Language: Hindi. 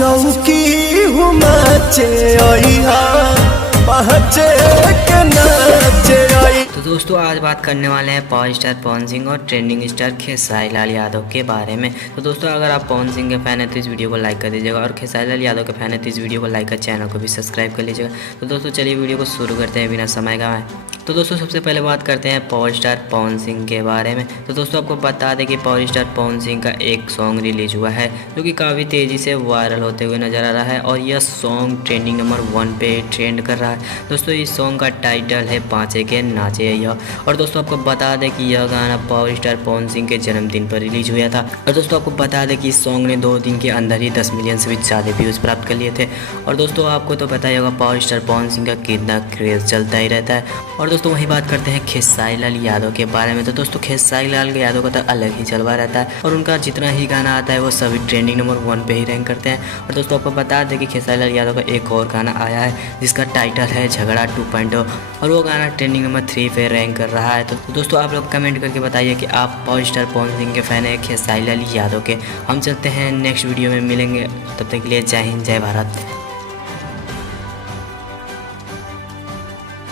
चौकी हुमाचे पहचे के नाचे आई। तो दोस्तों आज बात करने वाले हैं पावर स्टार पवन सिंह और ट्रेंडिंग स्टार खेसारी लाल यादव के बारे में। तो दोस्तों अगर आप पवन सिंह के फैन हैं तो इस वीडियो को लाइक कर दीजिएगा, और खेसारी लाल यादव के फैन हैं तो इस वीडियो को लाइक कर चैनल को भी सब्सक्राइब कर लीजिएगा। तो दोस्तों चलिए वीडियो को शुरू करते हैं बिना समय गंवाए। तो दोस्तों सबसे पहले बात करते हैं पावर स्टार पवन सिंह के बारे में। तो दोस्तों आपको बता दें कि पावर स्टार पवन सिंह का एक सॉन्ग रिलीज हुआ है जो कि काफ़ी तेज़ी से वायरल होते हुए नज़र आ रहा है, और यह सॉन्ग ट्रेंडिंग नंबर 1 पे ट्रेंड कर रहा है। दोस्तों इस सॉन्ग का टाइटल है पाँचे के नाचे यह। और दोस्तों आपको बता दें कि यह गाना पावर स्टार पवन सिंह के जन्मदिन पर रिलीज हुआ था। और दोस्तों आपको बता दें कि इस सॉन्ग ने 2 दिन के अंदर ही 10 मिलियन से भी ज़्यादा व्यूज़ प्राप्त कर लिए थे। और दोस्तों आपको तो पता ही होगा पावर स्टार पवन सिंह का कितना क्रेज़ चलता ही रहता है। और दोस्तों वही बात करते हैं खेसारी लाल यादव के बारे में। तो दोस्तों खेसारी लाल यादव का तो अलग ही जलवा रहता है, और उनका जितना ही गाना आता है वो सभी ट्रेंडिंग नंबर 1 पे ही रैंक करते हैं। और दोस्तों आपको बता दें कि खेसारी लाल यादव का एक और गाना आया है जिसका टाइटल है झगड़ा 2.0, और वो गाना ट्रेंडिंग नंबर 3 पे रैंक कर रहा है। तो दोस्तों आप लोग कमेंट करके बताइए कि आप पावर स्टार पवन सिंह के फैन हैं खेसारी लाल यादव के। हम चलते हैं नेक्स्ट वीडियो में मिलेंगे, तब तक के लिए जय हिंद जय भारत।